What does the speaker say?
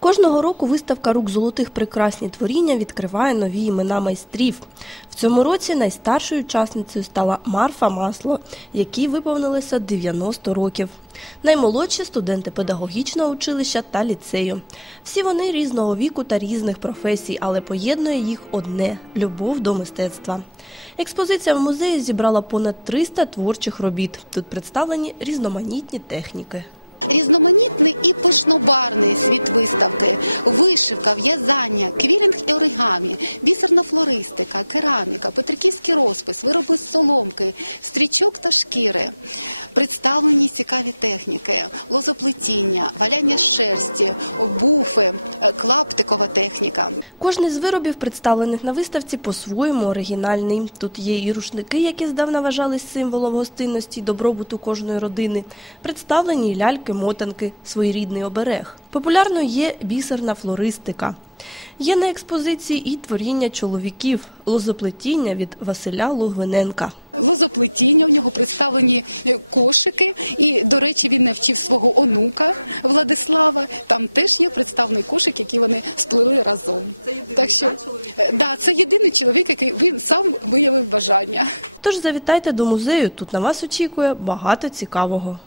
Кожного року виставка рук золотих прекрасні творіння відкриває нові імена майстрів. В цьому році найстаршою учасницею стала Марфа Масло, якій виповнилося 90 років. Наймолодші студенти педагогічного училища та ліцею. Всі вони різного віку та різних професій, але поєднує їх одне любов до мистецтва. Експозиція в музеї зібрала понад 300 творчих робіт. Тут представлені різноманітні техніки. Різноманітний і пишнобарний світ виставки, вишивка, в'язання, квілінг і оригамі, бісерна флористика, кераміка, петриківський розпис, вироби з соломки, стрічок та шкіри. Представлені цікаві техніки, лозоплетіння, валяння шерсті, буфи, е, клаптикова техніка. Кожний з виробів, представлених на виставці, по-своєму оригінальний. Тут є і рушники, які здавна вважались символом гостинності і добробуту кожної родини. Представлені і ляльки-мотанки, своєрідний оберег. Популярною є бісерна флористика. Є на експозиції і творіння чоловіків, лозоплетіння від Василя Логвиненка. Лозоплетіння, у нього представлені е, кошики, і, до речі, він навчив свого онука Владислава. Там теж є представлений кошик, який вони сплели разом. Це єдиний так що, чоловік? Да, це єдиний чоловік, який він сам виявив бажання. Тож завітайте до музею, тут на вас очікує багато цікавого.